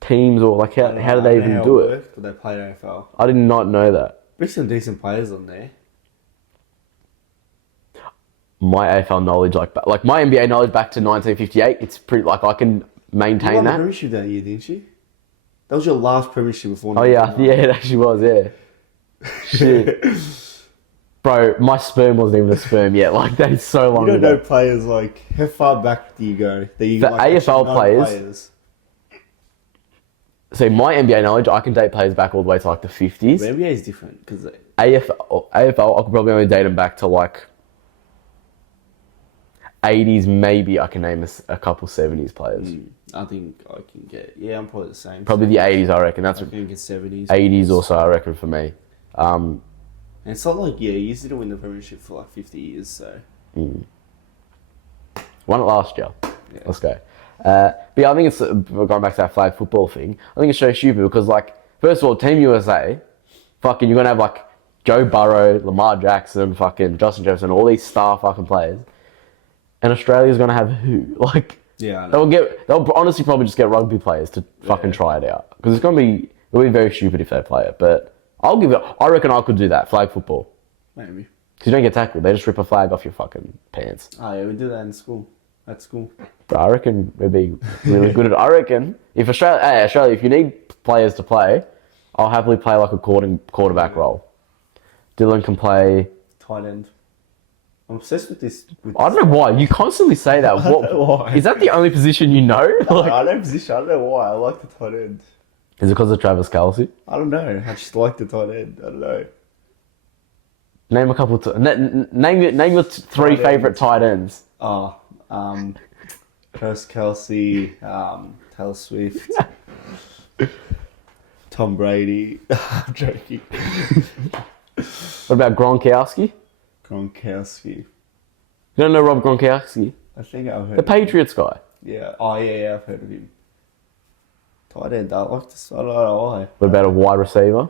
teams or like how did they even do it? Worked, but they played AFL. I did not know that. There's some decent players on there. My AFL knowledge, like my NBA knowledge back to 1958, it's pretty like I can You maintain won the that. premiership that year, didn't you? That was your last premiership before. Oh yeah, yeah, it actually was. Yeah. Shit, bro, my sperm wasn't even a sperm yet. Like that is so long You don't ago. know players like how far back do you go? That you The like, AFL actually know players- So my NBA knowledge, I can date players back all the way to like the 50s. The NBA is different because AFL, I could probably only date them back to like 80s. Maybe I can name a couple 70s players. I think I can get. Yeah, I'm probably the same. Probably the 80s, I reckon. That's I think it's 70s. 80s also, I reckon, for me. And it's not like you used to win the premiership for like 50 years, so Won it last year. Yeah. Let's go. But yeah, I think it's going back to that flag football thing. I think it's so stupid because, like, first of all, Team USA, fucking, you're gonna have like Joe Burrow, Lamar Jackson, fucking Justin Jefferson, all these star fucking players, and Australia's gonna have who? Like, yeah, I know. they'll honestly probably just get rugby players to fucking try it out because it'll be very stupid if they play it. But I reckon I could do that flag football Maybe. because you don't get tackled. They just rip a flag off your fucking pants. Oh yeah, we do that in school. At school. But I reckon we'd be really good at it. I reckon if Australia, if you need players to play, I'll happily play like a quarterback role. Dylan can play. Tight end. I'm obsessed with this. I don't know why you constantly say that. I don't know why. Is that the only position you know? Like, I don't position. I don't know why. I like the tight end. is it because of Travis Kelce? I don't know. I just like the tight end. I don't know. Name a couple. Name your three Tight favorite ends. tight ends. Oh, Travis Kelce, Taylor Swift, Tom Brady. I'm joking. What about Gronkowski? Gronkowski. You don't know Rob Gronkowski? I think I've heard The of him. Patriots guy. Yeah. Oh, yeah, I've heard of him. Tight end. I like this. I don't know why. What about a wide receiver?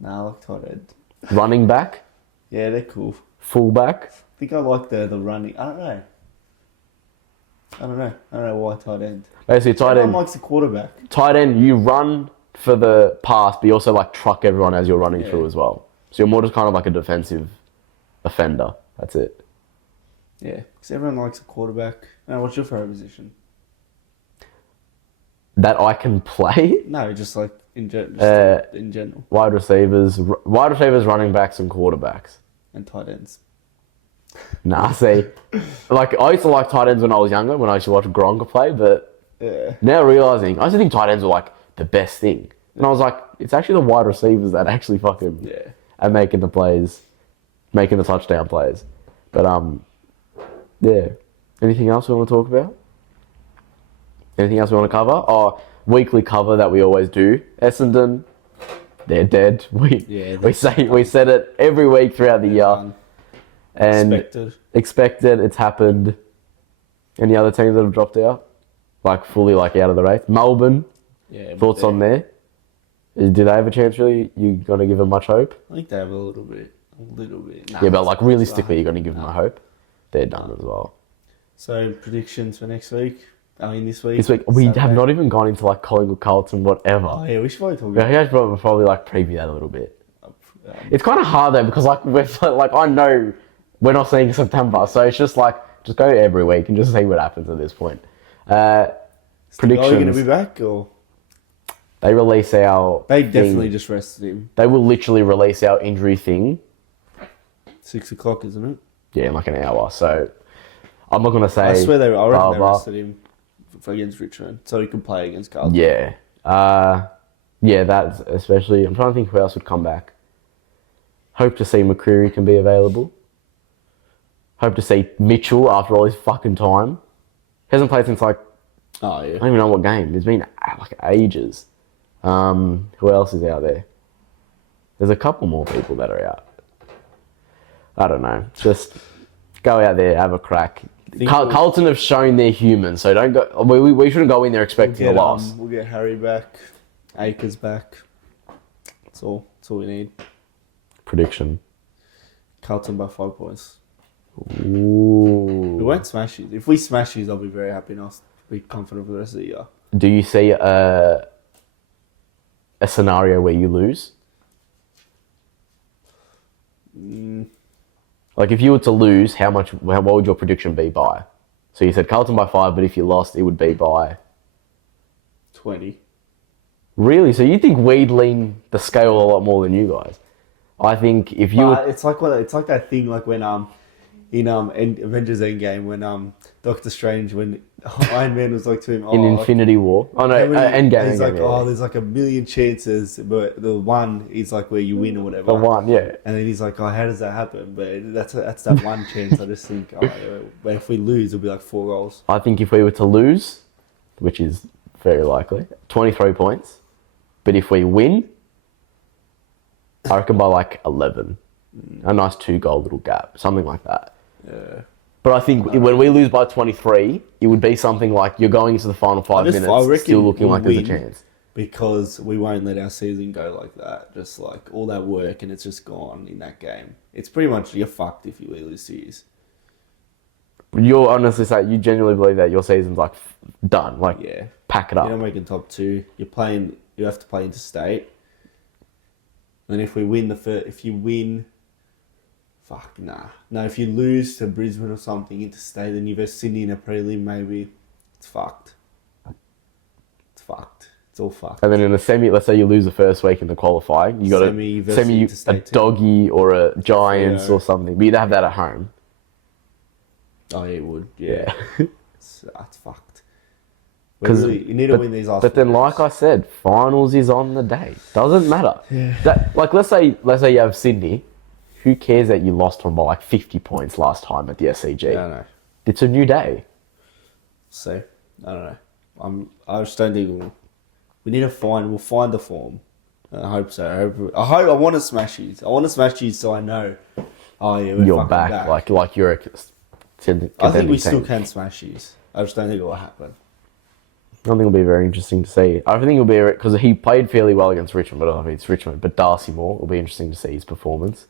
Nah, I like tight end. Running back? Yeah, they're cool. Fullback? I think I like the running. I don't know why tight end. Basically, tight Everyone end. likes the quarterback. Tight end, you run for the pass, but you also like truck everyone as you're running through as well. So you're more just kind of like a defensive offender. That's it. Yeah, because everyone likes a quarterback. Now, what's your favorite position? That I can play. No, just like in general. Wide receivers, running backs, and quarterbacks. And tight ends. Nah, see, like I used to like tight ends when I was younger, when I used to watch Gronk play, but Yeah. now realizing, I used to think tight ends were like the best thing, and I was like, it's actually the wide receivers that actually fucking Yeah. are making the plays, making the touchdown plays. But yeah. Anything else we want to talk about? Anything else we want to cover? Our weekly cover that we always do. Essendon, they're dead. We said it every week throughout the year. Done. And Expected. it's happened. Any other teams that have dropped out? Like fully like out of the race? Melbourne, Yeah. thoughts on there? Do they have a chance really? You gonna give them much hope? I think they have a little bit. Nah, Yeah, but like it's realistically, fine. you're gonna give them a hope? They're done as well. So predictions for next week. I mean this week. This week, we have Saturday. not even gone into like Collingwood, Carlton, whatever. Oh yeah, we should probably talk Yeah, about. you guys probably like preview that a little bit. It's kind of hard though because like we're like I know we're not seeing September, so it's just like just go every week and just see what happens at this point. Predictions. Are you going to be back or? They release our. They thing. definitely just rested him. They will literally release our injury thing. 6 o'clock, isn't it? Yeah, in like an hour. So I'm not gonna say. I swear I reckon blah, they blah. rested him against Richmond, so he can play against Carlton. Yeah. Yeah, that's especially. I'm trying to think who else would come back. Hope to see McCreary can be available. Hope to see Mitchell after all his fucking time. Hasn't played since like Oh, yeah. I don't even know what game. It's been like ages. Who else is out there? There's a couple more people that are out. I don't know. Just go out there, have a crack. Carlton have shown they're human, so don't go. We shouldn't go in there expecting a loss. We'll get Harry back, Akers back. That's all. That's all we need. Prediction. Carlton by 5 points. Ooh. We won't smash these. If we smash these, I'll be very happy and I'll be confident for the rest of the year. Do you see a scenario where you lose? Like if you were to lose, what would your prediction be by? So you said Carlton by 5, but if you lost, it would be by 20. Really? So you think we'd lean the scale a lot more than you guys? I think if you it's like that thing like when in Avengers Endgame when Doctor Strange when Iron Man was like to him in Infinity War. Oh no, Endgame. He's like, there's like 1,000,000 chances, but the one is like where you win or whatever. The one, yeah. And then he's like, how does that happen? But that's that one chance. I just think, if we lose, it'll be like 4 goals. I think if we were to lose, which is very likely, 23 points. But if we win, I reckon by like 11. A nice 2-goal little gap, something like that. Yeah. But I think when we lose by 23, it would be something like you're going into the final 5 minutes still looking like there's a chance. Because we won't let our season go like that. Just like all that work and it's just gone in that game. It's pretty much, you're fucked if you lose series. You're honestly saying, you genuinely believe that your season's like done? Like, yeah. Pack it up. You're not making top 2. You have to play interstate. And if we win if you win, fuck nah. No, if you lose to Brisbane or something interstate, then you've got Sydney in a prelim, maybe it's fucked. It's fucked. It's all fucked. And then in the semi, let's say you lose the first week in the qualifying, you got a doggy or a Giants or something. But you'd have that at home. Oh, yeah, it would. Yeah. That's fucked. Because you need to win these last. But then, like I said, finals is on the day. Doesn't matter. Yeah. Let's say you have Sydney. Who cares that you lost them by like 50 points last time at the SCG? I don't know. It's a new day. So I don't know. I just don't think we need to find. We'll find the form. I hope so. I want to smash these. I want to smash these so I know. Oh yeah, you're back. Like you're a I think we still can smash these. I just don't think it will happen. I think it'll be very interesting to see. I think it'll be because he played fairly well against Richmond, but I don't think it's Richmond. But Darcy Moore, it'll be interesting to see his performance.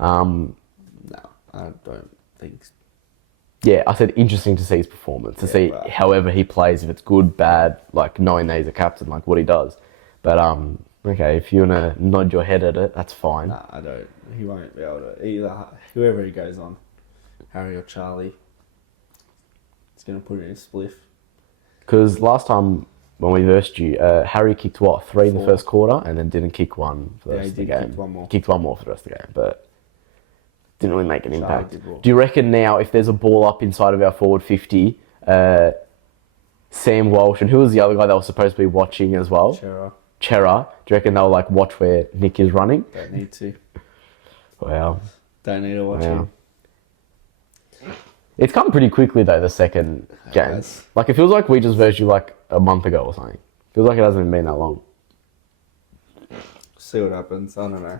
No, I don't think. Yeah, I said interesting to see his performance, to see however he plays, if it's good, bad, like knowing that he's a captain, like what he does. But okay, if you wanna nod your head at it, that's fine. Nah, I don't. He won't be able to either. Whoever he goes on, Harry or Charlie, he's gonna put it in a spliff. Because last time when we versed you, Harry kicked 3 in the first quarter and then didn't kick one for the rest of the game. Kicked one more for the rest of the game, but didn't really make an impact. Do you reckon now if there's a ball up inside of our forward 50, Sam Walsh, and who was the other guy that was supposed to be watching as well? Chera. Do you reckon they'll like watch where Nick is running? Don't need to. Wow. Don't need to watch him. It's come pretty quickly though, the second game. Like it feels like we just versed you like a month ago or something. Feels like it hasn't even been that long. See what happens. I don't know.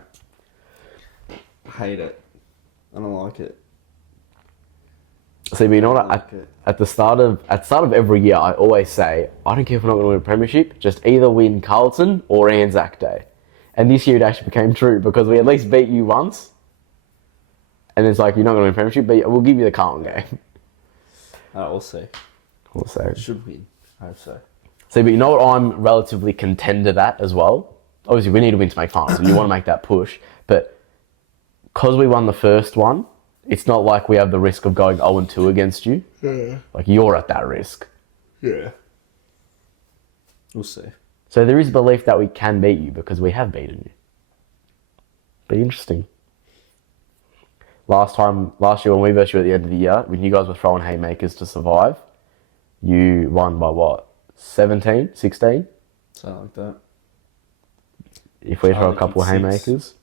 I hate it. I don't like it. See, but you know what? At the start of every year, I always say, I don't care if we're not going to win a premiership, just either win Carlton or Anzac Day. And this year it actually became true because we at least beat you once. And it's like, you're not going to win a premiership, but we'll give you the Carlton game. We'll see. We'll see. Should win. I hope so. See, but you know what I'm relatively contended at as well? Obviously, we need to win to make finals, and you want to make that push. But because we won the first one, it's not like we have the risk of going 0-2 against you. Yeah. Like, you're at that risk. Yeah. We'll see. So there is belief that we can beat you because we have beaten you. Be interesting. Last year when we versed you at the end of the year, when you guys were throwing haymakers to survive, you won by what? 17? 16? Something like that. If we throw a couple of haymakers.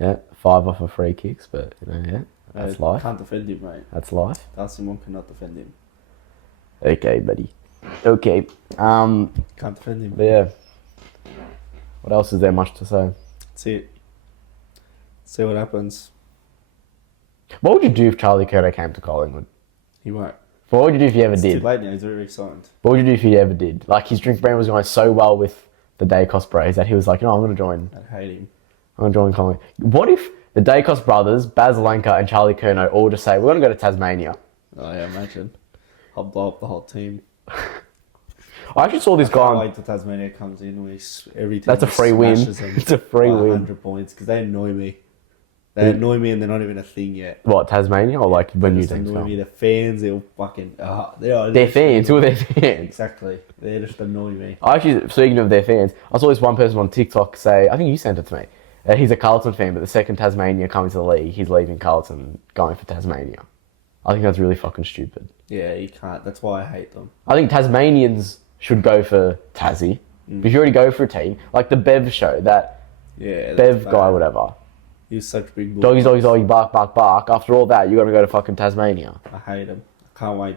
Yeah, 5 off of free kicks, but, that's life. Can't defend him, mate. That's life. Darcy Moore cannot defend him. Okay, buddy. Okay. Can't defend him. But yeah. What else is there much to say? That's it. See what happens. What would you do if Charlie Curto came to Collingwood? He won't. What would you do if you ever It's did? too late now. He's already signed. What would you do if you ever did? Like, his drink brand was going so well with the Dacos Bros that he was like, you know, I'm going to join. I hate him. I'm going to join Collingwood. What if the Dacos brothers, Baz Lenka and Charlie Curnow all just say, we're going to go to Tasmania? Oh, yeah, imagine. I'll blow up the whole team. I actually saw this guy Can't on... wait till Tasmania comes in. Every team That's a free win. smashes them It's a free by win. 100 points because they annoy me. They annoy me and they're not even a thing yet. What, Tasmania? Or like when They you just think annoy so? me. The fans, they'll fucking... Their fans? Who are their fans? Exactly. They just annoy me. I actually, speaking of their fans, I saw this one person on TikTok say, I think you sent it to me, he's a Carlton fan, but the second Tasmania coming to the league, he's leaving Carlton, going for Tasmania. I think that's really fucking stupid. Yeah, you can't. That's why I hate them. I think Tasmanians should go for Tassie. If you already go for a team, like the Bev show, that Yeah, that's Bev bad. guy, whatever. He's such a big bull. Doggies, doggies, doggies, bark, bark, bark. After all that, you got to go to fucking Tasmania. I hate them. I can't wait.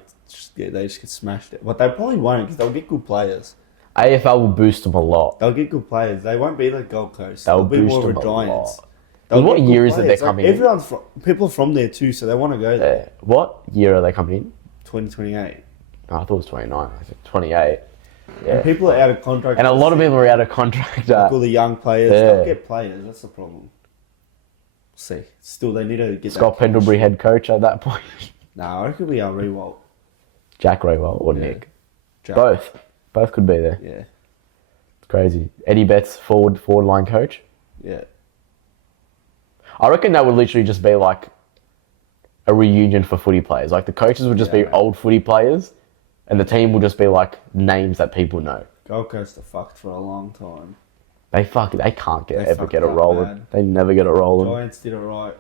They just get smashed. But they probably won't because they'll get good players. AFL will boost them a lot. They'll get good players. They won't be like Gold Coast. They'll be boost more of them a a Giants. lot. They'll What get good year is it they're players. coming in? Everyone's people are from there too, so they want to go there. What year are they coming in? 2028. Oh, I thought it was 29. I said 28. Yeah. And people are out of contract. And a lot of people are out of contract. All the young players. Yeah. They'll get players. That's the problem. See, still they need to get Scott that Pendlebury chemistry. head coach at that point. Nah, I reckon we are Rewalt. Jack Raywell or Yeah. Nick. Jack. Both could be there. Yeah, It's crazy. Eddie Betts, forward line coach. yeah. I reckon that would literally just be like a reunion for footy players. Like the coaches would just be Yeah. old footy players, and the team would just be like names that people know. Gold Coast are fucked for a long time. They can't They ever fucked get it up rolling. bad. They never get it rolling. Giants did it right.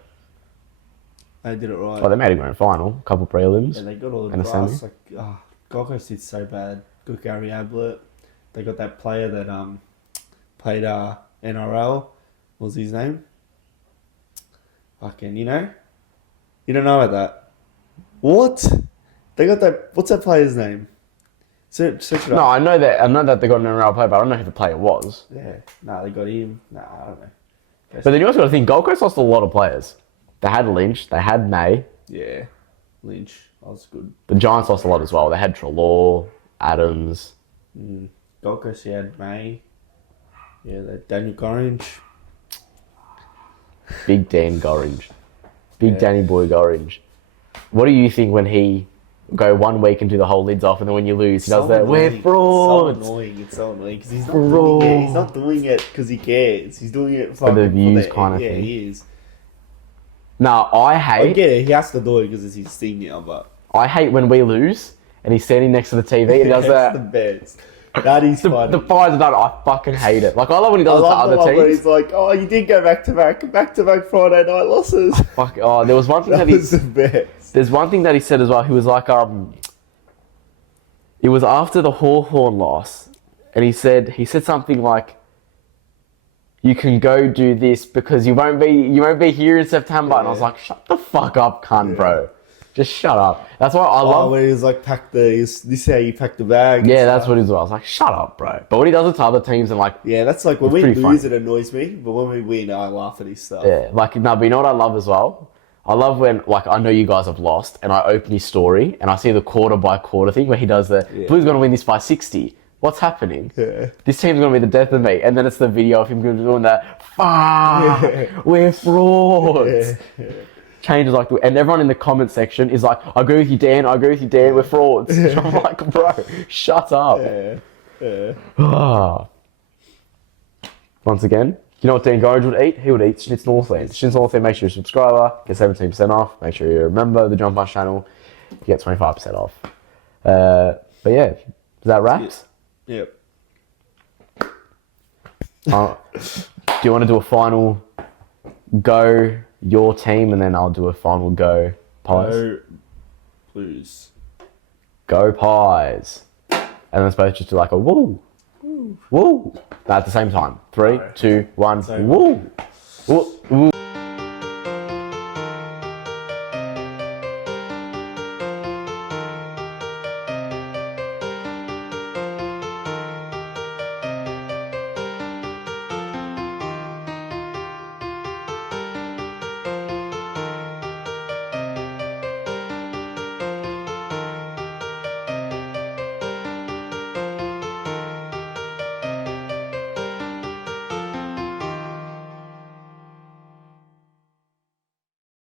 They did it right. Oh, they made a grand final, a couple prelims. Yeah, they got all the And a brass. semi. Like, Gold Coast did so bad. Good Gary Ablett. They got that player that played NRL. What was his name? Fucking, you know? You don't know about that. What? They got that. What's that player's name? Search it No, up. I know that they got an NRL player, but I don't know who the player was. Yeah. Nah, they got him. Nah, I don't know. But then you also got to think, Gold Coast lost a lot of players. They had Lynch, they had May. Yeah. Lynch. That was good. The Giants lost a lot as well. They had Treloar, Adams. Gold Coast, you had May. Yeah, that Daniel Gorringe. Big Dan Gorringe. Big Yeah. Danny Boy Gorringe. What do you think when he go 1 week and do the whole lids off, and then when you lose, he does that? We're frauds. It's so annoying because he's not Fraud. doing it. He's not doing it because he cares. He's doing it For the views kind of yeah, thing. he is. No, I I hate get it. He has to do it because it's his thing now, but when we lose and he's standing next to the TV and he does that's that. the best. That is funny. The fires are done. I fucking hate it. Like I love when he I does it to love the other one where teams. he's like, "Oh, you did go back to back Friday night losses." Fuck. Oh, there was one thing That that was the best. There's one thing that he said as well. He was like, it was after the Hawthorn loss, and he said something like, "You can go do this because you won't be here in September." And I was like, "Shut the fuck up, cunt, bro. Just shut up." That's why I love. When he was like, this is how you pack the bag. Yeah, that's what it was. I was like, "Shut up, bro." But when he does it to other teams, and like, Yeah, that's like when It's we pretty lose, funny. it annoys me, but when we win, I laugh at his stuff. yeah, like no, but you know what I love as well. I love when, like, I know you guys have lost, and I open his story, and I see the quarter by quarter thing where he does the Blues going to win this by 60. What's happening? Yeah. This team's going to be the death of me. And then it's the video of him doing that, fuck, we're frauds. Changes like, and everyone in the comment section is like, I agree with you, Dan, we're frauds. I'm like, bro, shut up. Once again, you know what Dan Gorringe would eat? He would eat Schnitz Northland. Schnitz Northland, make sure you're a subscriber, get 17% off. Make sure you're a member of the Jump Punch channel, you get 25% off. But yeah, is that wraps? Yep. Do you want to do a final go your team, and then I'll do a final go Pies? Go Blues. Go Pies. And then let's both just do like a woo. Woo. No, at the same time. 3, 2, 1, Same. woo. Woo. Woo.